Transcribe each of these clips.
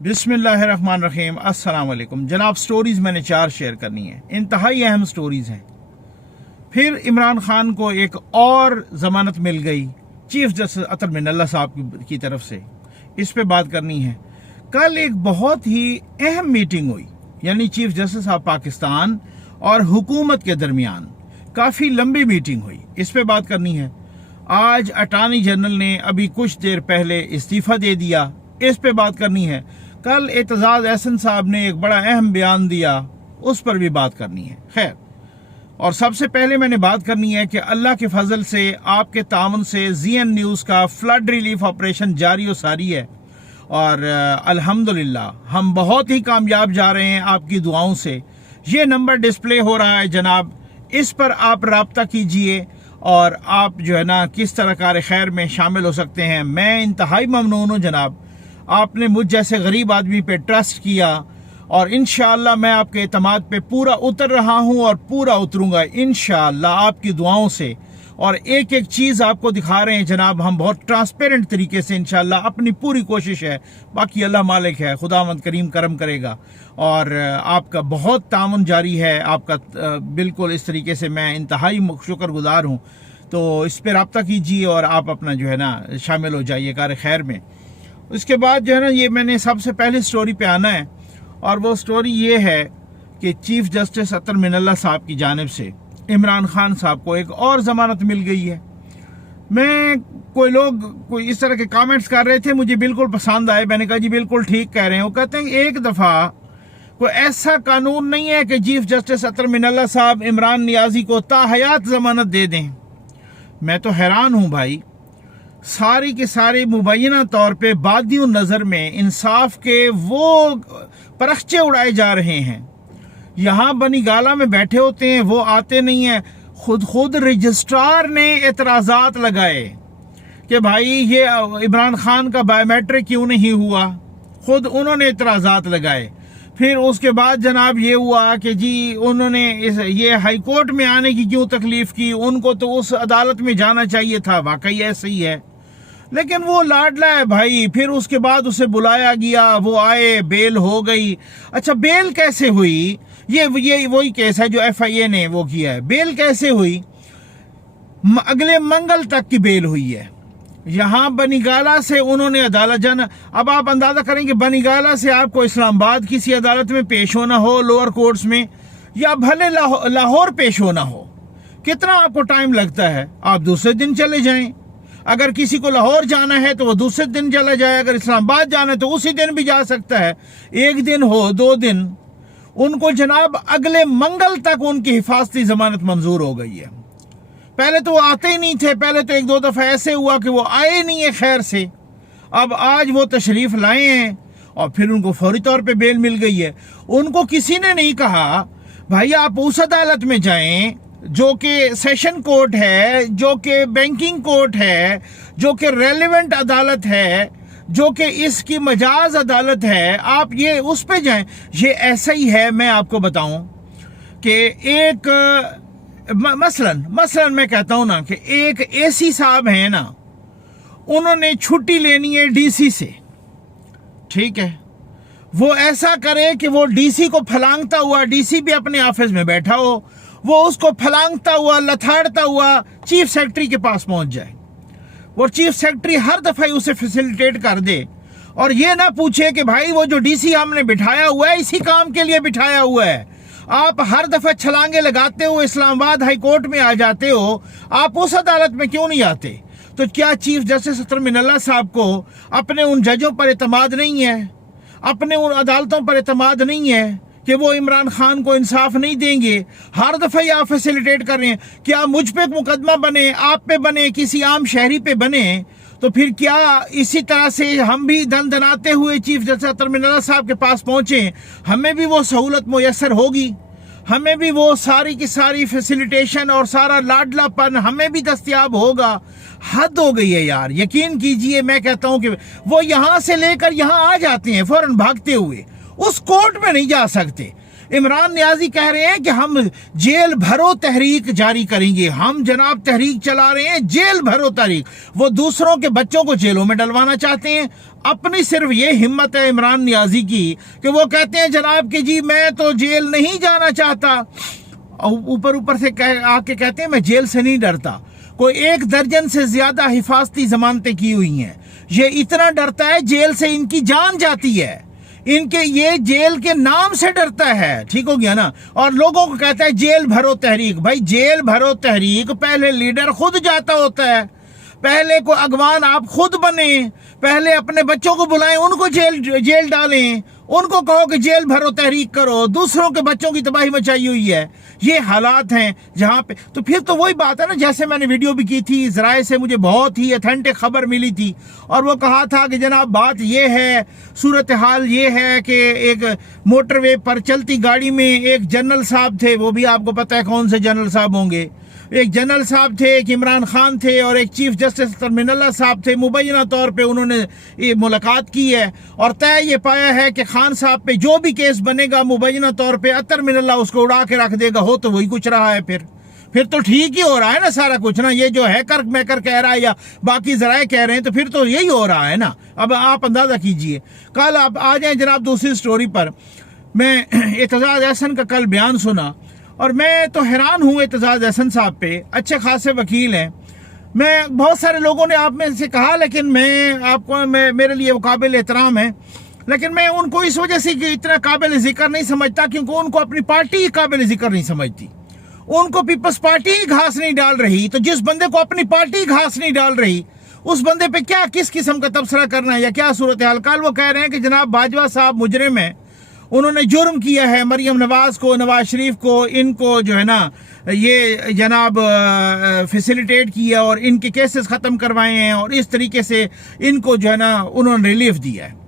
बिस्मिल्लाहिर्रहमानिर्रहीम। अस्सलाम वालेकुम जनाब। स्टोरीज़ मैंने 4 शेयर करनी है, इंतहाई अहम स्टोरीज़ हैं। फिर इमरान खान को एक और ज़मानत मिल गई चीफ जस्टिस अतर मिनल्ला साहब की तरफ से, इस पे बात करनी है। कल एक बहुत ही अहम मीटिंग हुई, यानी चीफ जस्टिस ऑफ पाकिस्तान और हुकूमत के दरमियान काफ़ी लंबी मीटिंग हुई, इस पे बात करनी है। आज अटॉर्नी जनरल ने अभी कुछ देर पहले इस्तीफ़ा दे दिया, इस पे बात करनी है। कल एतजाज़ एहसन साहब ने एक बड़ा अहम बयान दिया, उस पर भी बात करनी है। खैर, और सबसे पहले मैंने बात करनी है कि अल्लाह के फजल से, आपके तावन से ZN न्यूज़ का फ्लड रिलीफ ऑपरेशन जारी और सारी है, और अल्हम्दुलिल्लाह हम बहुत ही कामयाब जा रहे हैं आपकी दुआओं से। ये नंबर डिस्प्ले हो रहा है जनाब, इस पर आप राब्ता कीजिए और आप जो है ना किस तरह कार खैर में शामिल हो सकते हैं। मैं इंतहाई ममनून हूँ जनाब, आपने मुझ जैसे गरीब आदमी पे ट्रस्ट किया और इंशाअल्लाह मैं आपके एतमाद पे पूरा उतर रहा हूँ और पूरा उतरूंगा इंशाअल्लाह आपकी दुआओं से। और एक एक चीज़ आपको दिखा रहे हैं जनाब, हम बहुत ट्रांसपेरेंट तरीके से इंशाअल्लाह, अपनी पूरी कोशिश है, बाकी अल्लाह मालिक है, खुदावंद करीम करम करेगा। और आपका बहुत ताउन जारी है आपका, बिल्कुल इस तरीके से मैं इंतहाई शुक्रगुजार हूँ। तो इस पर रब्ता कीजिए और आप अपना जो है ना शामिल हो जाइए कार खैर में। उसके बाद जो है ना, ये मैंने सबसे पहले स्टोरी पे आना है, और वो स्टोरी ये है कि चीफ जस्टिस अतर मिनल्ला साहब की जानिब से इमरान खान साहब को एक और ज़मानत मिल गई है। कोई लोग कोई इस तरह के कमेंट्स कर रहे थे, मुझे बिल्कुल पसंद आए। मैंने कहा जी बिल्कुल ठीक कह रहे हैं। वो कहते हैं एक दफ़ा कोई ऐसा कानून नहीं है कि चीफ जस्टिस अतर मिनल्ला साहब इमरान नियाजी को ताहयात ज़मानत दे दें। मैं तो हैरान हूँ भाई, सारी के सारे मुबैना तौर पे बादियों नज़र में इंसाफ के वो परखचे उड़ाए जा रहे हैं। यहाँ बनी गाला में बैठे होते हैं, वो आते नहीं हैं। खुद रजिस्ट्रार ने एतराज़ात लगाए कि भाई ये इमरान खान का बायोमेट्रिक क्यों नहीं हुआ, खुद उन्होंने एतराज़ात लगाए। फिर उसके बाद जनाब ये हुआ कि जी उन्होंने ये हाई कोर्ट में आने की क्यों तकलीफ की, उनको तो उस अदालत में जाना चाहिए था। वाकई ऐसे ही है, लेकिन वो लाडला है भाई। फिर उसके बाद उसे बुलाया गया, वो आए, बेल हो गई। अच्छा, बेल कैसे हुई? ये वही केस है जो FIA ने वो किया है। बेल कैसे हुई? अगले मंगल तक की बेल हुई है। यहाँ बनीगाला से उन्होंने अदालत जाना। अब आप अंदाजा करें कि बनीगाला से आपको इस्लामाबाद किसी अदालत में पेश होना हो, लोअर कोर्ट्स में, या भले लाहौर पेश होना हो, कितना आपको टाइम लगता है? आप दूसरे दिन चले जाएं। अगर किसी को लाहौर जाना है तो वो दूसरे दिन चला जाए, अगर इस्लामाबाद जाना है तो उसी दिन भी जा सकता है। एक दिन हो, 2 दिन, उनको जनाब अगले मंगल तक उनकी हिफाजती जमानत मंजूर हो गई है। पहले तो वो आते ही नहीं थे, पहले तो 1-2 दफा ऐसे हुआ कि वो आए नहीं है खैर से। अब आज वो तशरीफ लाए हैं और फिर उनको फौरी तौर पे बेल मिल गई है। उनको किसी ने नहीं कहा भाई आप उस अदालत में जाएं जो कि सेशन कोर्ट है, जो कि बैंकिंग कोर्ट है, जो कि रेलेवेंट अदालत है, जो कि इसकी मजाज अदालत है, आप ये उस पे जाएं। ये ऐसा ही है। मैं आपको बताऊं कि एक मसलन मैं कहता हूं ना कि एक AC साहब हैं ना, उन्होंने छुट्टी लेनी है DC से, ठीक है। वो ऐसा करे कि वो DC को फलांगता हुआ, DC भी अपने ऑफिस में बैठा हो, वो उसको फलांगता हुआ, लथाड़ता हुआ चीफ सेक्रेटरी के पास पहुंच जाए। वो चीफ सेक्रेटरी हर दफा ही उसे फैसिलिटेट कर दे और ये ना पूछे कि भाई वो जो DC हमने बिठाया हुआ है इसी काम के लिए बिठाया हुआ है, आप हर दफा छलांगे लगाते हो इस्लामाबाद हाई कोर्ट में आ जाते हो, आप उस अदालत में क्यों नहीं आते? तो क्या चीफ जस्टिस अतर मिनल्ला साहब को अपने उन जजों पर एतमाद नहीं है, अपने उन अदालतों पर एतमाद नहीं है कि वो इमरान खान को इंसाफ नहीं देंगे? हर दफा ही आप फैसिलिटेट कर रहे हैं। क्या मुझ पे मुकदमा बने, आप पे बने, किसी आम शहरी पे बने, तो फिर क्या इसी तरह से हम भी दनाते हुए चीफ जस्टिस अतर मिनल्ला साहब के पास पहुंचे, हमें भी वो सहूलत मुयस्सर होगी, हमें भी वो सारी की सारी फैसिलिटेशन और सारा लाडलापन हमें भी दस्तयाब होगा? हद हो गई है यार। यकीन कीजिए, मैं कहता हूं कि वो यहां से लेकर यहां आ जाते हैं फौरन भागते हुए, उस कोर्ट में नहीं जा सकते। عمران نیازی کہہ رہے ہیں کہ ہم جیل بھرو تحریک جاری کریں گے، ہم جناب تحریک چلا رہے ہیں جیل بھرو تحریک۔ وہ دوسروں کے بچوں کو جیلوں میں ڈلوانا چاہتے ہیں۔ اپنی صرف یہ ہمت ہے عمران نیازی کی کہ وہ کہتے ہیں جناب کہ جی میں تو جیل نہیں جانا چاہتا، اوپر سے آ کے کہتے ہیں میں جیل سے نہیں ڈرتا۔ کوئی 1 درجن سے زیادہ حفاظتی ضمانتیں کی ہوئی ہیں، یہ اتنا ڈرتا ہے جیل سے ان کی جان جاتی ہے، ان کے یہ جیل کے نام سے ڈرتا ہے، ٹھیک ہو گیا نا۔ اور لوگوں کو کہتا ہے جیل بھرو تحریک۔ بھائی جیل بھرو تحریک پہلے لیڈر خود جاتا ہوتا ہے، پہلے کو اگوان آپ خود بنیں، پہلے اپنے بچوں کو بلائیں، ان کو جیل ڈالیں، ان کو کہو کہ جیل بھرو تحریک کرو، دوسروں کے بچوں کی تباہی مچائی ہوئی ہے۔ یہ حالات ہیں جہاں پہ تو پھر تو وہی بات ہے نا، جیسے میں نے ویڈیو بھی کی تھی، ذرائع سے مجھے بہت ہی اتھینٹک خبر ملی تھی، اور وہ کہا تھا کہ جناب بات یہ ہے، صورتحال یہ ہے کہ ایک موٹر وے پر چلتی گاڑی میں ایک جنرل صاحب تھے، وہ بھی آپ کو پتہ ہے کون سے جنرل صاحب ہوں گے، ایک جنرل صاحب تھے، ایک عمران خان تھے، اور ایک چیف جسٹس اطہر من اللہ صاحب تھے۔ مبینہ طور پہ انہوں نے یہ ملاقات کی ہے اور طے یہ پایا ہے کہ خان صاحب پہ جو بھی کیس بنے گا مبینہ طور پہ اطہر من اللہ اس کو اڑا کے رکھ دے گا۔ ہو تو وہی کچھ رہا ہے، پھر تو ٹھیک ہی ہو رہا ہے نا سارا کچھ نا، یہ جو ہے میں کہہ رہا ہے یا باقی ذرائع کہہ رہے ہیں تو پھر تو یہی ہو رہا ہے نا۔ اب آپ اندازہ کیجئے۔ کل آپ آ جائیں جناب دوسری سٹوری پر، میں اعتزاز احسن کا کل بیان سنا اور میں تو حیران ہوں اعتزاز احسن صاحب پہ، اچھے خاصے وکیل ہیں۔ میں بہت سارے لوگوں نے آپ میں سے کہا، لیکن میرے لیے وہ قابل احترام ہے، لیکن میں ان کو اس وجہ سے کہ اتنا قابل ذکر نہیں سمجھتا کیونکہ ان کو اپنی پارٹی قابل ذکر نہیں سمجھتی۔ ان کو پیپلز پارٹی ہی گھاس نہیں ڈال رہی، تو جس بندے کو اپنی پارٹی گھاس نہیں ڈال رہی اس بندے پہ کیا کس قسم کا تبصرہ کرنا ہے یا کیا صورتحال؟ کل وہ کہہ رہے ہیں کہ جناب باجوہ صاحب مجرم ہیں، انہوں نے جرم کیا ہے مریم نواز کو، نواز شریف کو، ان کو جو ہے نا یہ جناب فیسیلیٹیٹ کیا اور ان کے کیسز ختم کروائے ہیں، اور اس طریقے سے ان کو جو ہے نا انہوں نے ریلیف دیا ہے۔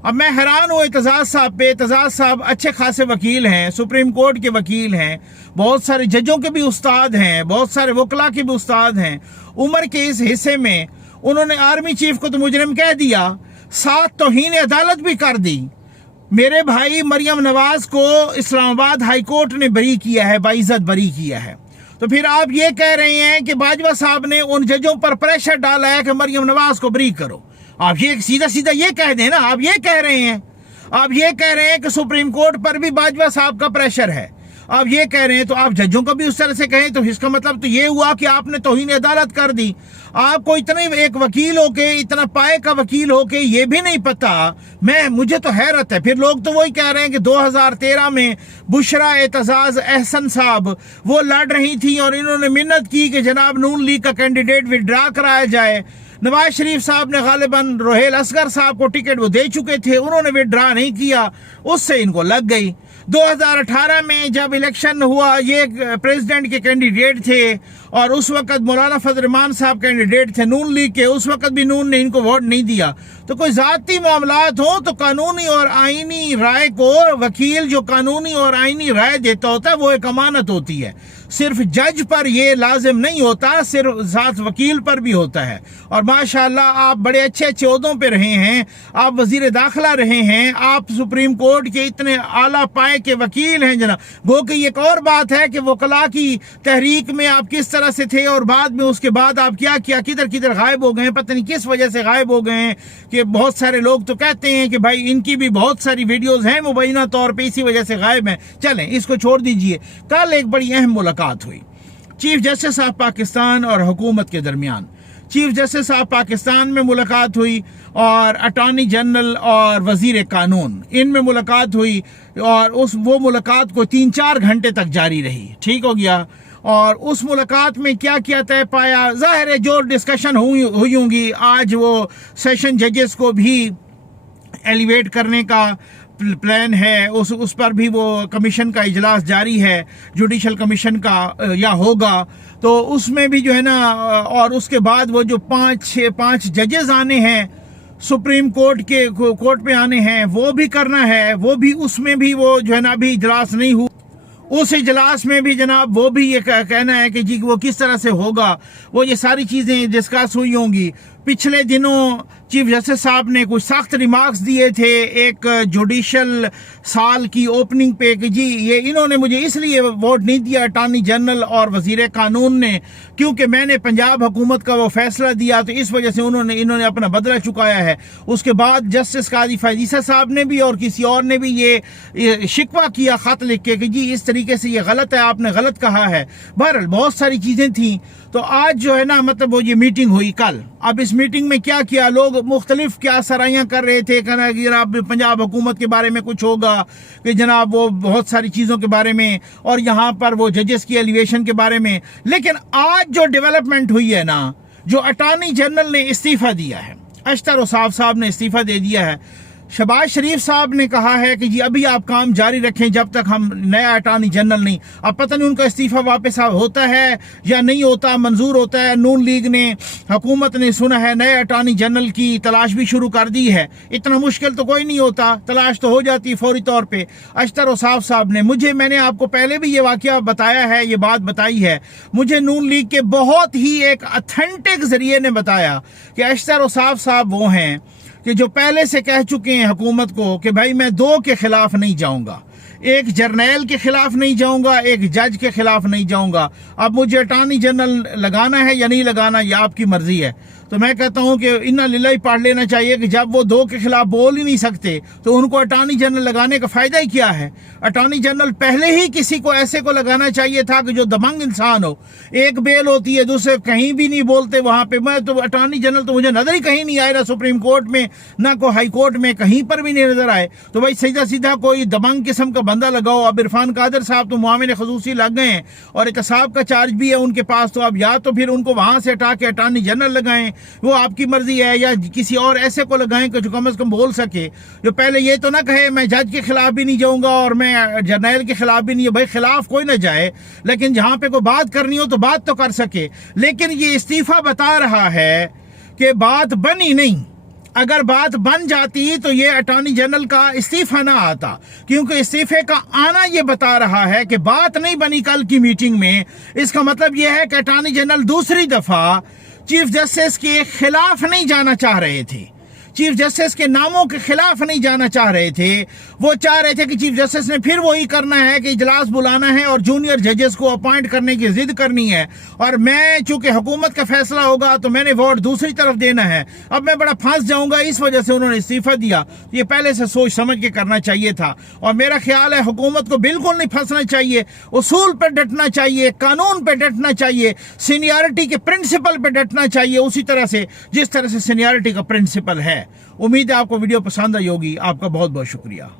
اب میں حیران ہوں اعتزاز صاحب پہ۔ اعتزاز صاحب اچھے خاصے وکیل ہیں، سپریم کورٹ کے وکیل ہیں، بہت سارے ججوں کے بھی استاد ہیں، بہت سارے وکلا کے بھی استاد ہیں۔ عمر کے اس حصے میں انہوں نے آرمی چیف کو تو مجرم کہہ دیا، ساتھ توہین عدالت بھی کر دی۔ میرے بھائی مریم نواز کو اسلام آباد ہائی کورٹ نے بری کیا ہے، باعزت بری کیا ہے، تو پھر آپ یہ کہہ رہے ہیں کہ باجوہ صاحب نے ان ججوں پر پریشر ڈالا ہے کہ مریم نواز کو بری کرو۔ آپ یہ سیدھا یہ کہہ دیں نا، آپ یہ کہہ رہے ہیں کہ سپریم کورٹ پر بھی باجوہ صاحب کا پریشر ہے، آپ یہ کہہ رہے ہیں، تو آپ ججوں کو بھی اس طرح سے کہیں تو اس کا مطلب تو یہ ہوا کہ آپ نے توہین عدالت کر دی۔ آپ کو اتنے ایک وکیل ہو کے، اتنا پائے کا وکیل ہو کے یہ بھی نہیں پتا، مجھے تو حیرت ہے۔ پھر لوگ تو وہی کہہ رہے ہیں کہ 2013 میں بشرا اعتزاز احسن صاحب وہ لڑ رہی تھی اور انہوں نے منت کی کہ جناب نون لیگ کا کینڈیڈیٹ وڈرا کرایا جائے۔ نواز شریف صاحب نے غالباً روہیل اصغر صاحب کو ٹکٹ وہ دے چکے تھے، انہوں نے وڈرا نہیں کیا، اس سے ان کو لگ گئی۔ 2018 میں جب الیکشن ہوا، یہ پریزیڈنٹ کے کینڈیڈیٹ تھے اور اس وقت مولانا فضل الرحمان صاحب کینڈیڈیٹ تھے نون لیگ کے، اس وقت بھی نون نے ان کو ووٹ نہیں دیا۔ تو کوئی ذاتی معاملات ہوں تو قانونی اور آئینی رائے کو، وکیل جو قانونی اور آئینی رائے دیتا ہوتا ہے وہ ایک امانت ہوتی ہے، صرف جج پر یہ لازم نہیں ہوتا، صرف ذات وکیل پر بھی ہوتا ہے۔ اور ماشاءاللہ آپ بڑے اچھے عہدوں پہ رہے ہیں، آپ وزیر داخلہ رہے ہیں، آپ سپریم کورٹ کے اتنے اعلیٰ پائے کے وکیل ہیں جناب۔ گو کہ ایک اور بات ہے کہ وکلاء کی تحریک میں آپ کس طرح سے تھے اور بعد میں اس کے بعد آپ کیا کدھر غائب ہو گئے ہیں، پتہ نہیں کس وجہ سے غائب ہو گئے ہیں، کہ بہت سارے لوگ تو کہتے ہیں کہ بھائی ان کی بھی بہت ساری ویڈیوز ہیں مبینہ طور پہ اسی وجہ سے غائب ہیں۔ چلیں اس کو چھوڑ دیجئے۔ کل ایک بڑی اہم ملاقات ہوئی چیف جسٹس آف پاکستان اور حکومت کے درمیان۔ چیف جسٹس آف پاکستان میں ملاقات ہوئی اور اٹارنی جنرل اور وزیر قانون ان میں ملاقات ہوئی، اور وہ ملاقات کو 3-4 گھنٹے تک جاری رہی، ٹھیک ہو گیا۔ اور اس ملاقات میں کیا طے پایا، ظاہر ہے جو ڈسکشن ہوئی ہوں گی، آج وہ سیشن ججز کو بھی ایلیویٹ کرنے کا پلان ہے، اس پر بھی وہ کمیشن کا اجلاس جاری ہے، جوڈیشل کمیشن کا یا ہوگا، تو اس میں بھی جو ہے نا، اور اس کے بعد وہ جو 5 ججز آنے ہیں سپریم کورٹ پہ آنے ہیں وہ بھی کرنا ہے، وہ بھی اس میں بھی وہ جو ہے نا ابھی اجلاس نہیں ہوا، اس اجلاس میں بھی جناب وہ بھی یہ کہنا ہے کہ جی وہ کس طرح سے ہوگا، وہ یہ ساری چیزیں ڈسکس ہوئی ہوں گی۔ पिछले दिनों चीफ जस्टिस साहब ने कुछ सख्त रिमार्क्स दिए थे एक जुडिशल साल की ओपनिंग पे कि जी ये इन्होंने मुझे इसलिए वोट नहीं दिया अटॉर्नी जनरल और वजीर कानून ने क्योंकि मैंने पंजाब हुकूमत का वो फैसला दिया, तो इस वजह से इन्होंने अपना बदला चुकाया है। उसके बाद जस्टिस काजी फैजीसा साहब ने भी और किसी और ने भी ये शिकवा किया खत लिख के कि जी इस तरीके से ये गलत है, आपने गलत कहा है। बहरहाल बहुत सारी चीज़ें थी। तो आज जो है ना मतलब वो ये मीटिंग हुई कल। अब इस मीटिंग में क्या किया, लोग मुख्तलिफ क्या सराहियाँ कर रहे थे, कहना कि जनाब पंजाब हुकूमत के बारे में कुछ होगा, कि जनाब वो बहुत सारी चीज़ों के बारे में, और यहाँ पर वो जजेस की एलिवेशन के बारे में। लेकिन आज जो डेवलपमेंट हुई है ना, जो अटॉर्नी जनरल ने इस्तीफ़ा दिया है, अशतर उसाफ साहब ने इस्तीफ़ा दे दिया है। शहबाज शरीफ साहब ने कहा है कि जी अभी आप काम जारी रखें जब तक हम नया अटॉर्नी जनरल नहीं। अब पता नहीं उनका इस्तीफ़ा वापस होता है या नहीं होता, मंजूर होता है। नून लीग ने, हुकूमत ने सुना है नए अटॉर्नी जनरल की तलाश भी शुरू कर दी है। इतना मुश्किल तो कोई नहीं होता, तलाश तो हो जाती है फौरी तौर पे। अशतर उसाफ साहब ने मैंने आपको पहले भी ये वाक़या बताया है, ये बात बताई है, मुझे नून लीग के बहुत ही एक अथेंटिक जरिए ने बताया कि अशतर उसाफ साहब वो हैं कि जो पहले से कह चुके हैं हुकूमत को कि भाई मैं दो के खिलाफ नहीं जाऊंगा, एक जर्नैल के खिलाफ नहीं जाऊंगा, एक जज के खिलाफ नहीं जाऊंगा। अब मुझे अटॉर्नी जनरल लगाना है या नहीं लगाना, ये आपकी मर्जी है। तो मैं कहता हूं कि इन्ना लिल्लाही पढ़ लेना चाहिए कि जब वो दो के खिलाफ बोल ही नहीं सकते तो उनको अटॉर्नी जनरल लगाने का फायदा ही क्या है। अटॉर्नी जनरल पहले ही किसी को ऐसे को लगाना चाहिए था कि जो दबंग इंसान हो। एक बेल होती है, दूसरे कहीं भी नहीं बोलते वहां पे। मैं तो अटॉर्नी जनरल तो मुझे नजर ही कहीं नहीं आए, ना सुप्रीम कोर्ट में ना को हाई कोर्ट में, कहीं पर भी नहीं नजर आए। तो भाई सीधा सीधा कोई दबंग किस्म का बंदा लगाओ। अब इरफान कादर साहब तो मुआविन खसूसी लग गए हैं और एहतसाब का चार्ज भी है उनके पास। तो अब या तो फिर उनको वहां से हटा के अटॉर्नी जनरल लगाएं, वो आपकी मर्जी है, या किसी और ऐसे को लगाएं कि जो कम से कम बोल सके, जो पहले ये तो ना कहे मैं जज के खिलाफ भी नहीं जाऊंगा और मैं जर्नैल के खिलाफ भी नहीं। भाई खिलाफ कोई ना जाए, लेकिन जहां पे कोई बात करनी हो तो बात तो कर सके। लेकिन ये इस्तीफा बता रहा है कि बात बनी नहीं। अगर बात बन जाती तो ये अटॉर्नी जनरल का इस्तीफा ना आता, क्योंकि इस्तीफे का आना ये बता रहा है कि बात नहीं बनी कल की मीटिंग में। इसका मतलब ये है कि अटॉर्नी जनरल दूसरी दफा चीफ जस्टिस के खिलाफ नहीं जाना चाह रहे थे, चीफ जस्टिस के नामों के खिलाफ नहीं जाना चाह रहे थे। वो चाह रहे थे कि चीफ जस्टिस ने फिर वही करना है कि इजलास बुलाना है और जूनियर जजेस को अपॉइंट करने की जिद करनी है, और मैं चूंकि हुकूमत का फैसला होगा तो मैंने वोट दूसरी तरफ देना है। अब मैं बड़ा फंस जाऊंगा, इस वजह से उन्होंने इस्तीफा दिया। ये पहले से सोच समझ के करना चाहिए था। और मेरा ख्याल है हुकूमत को बिल्कुल नहीं फंसना चाहिए, उसूल पर डटना चाहिए, कानून पर डटना चाहिए, सीनियरिटी के प्रिंसिपल पर डटना चाहिए, उसी तरह से जिस तरह से सीनियरिटी का प्रिंसिपल है। उम्मीद है आपको वीडियो पसंद आई होगी। आपका बहुत बहुत शुक्रिया।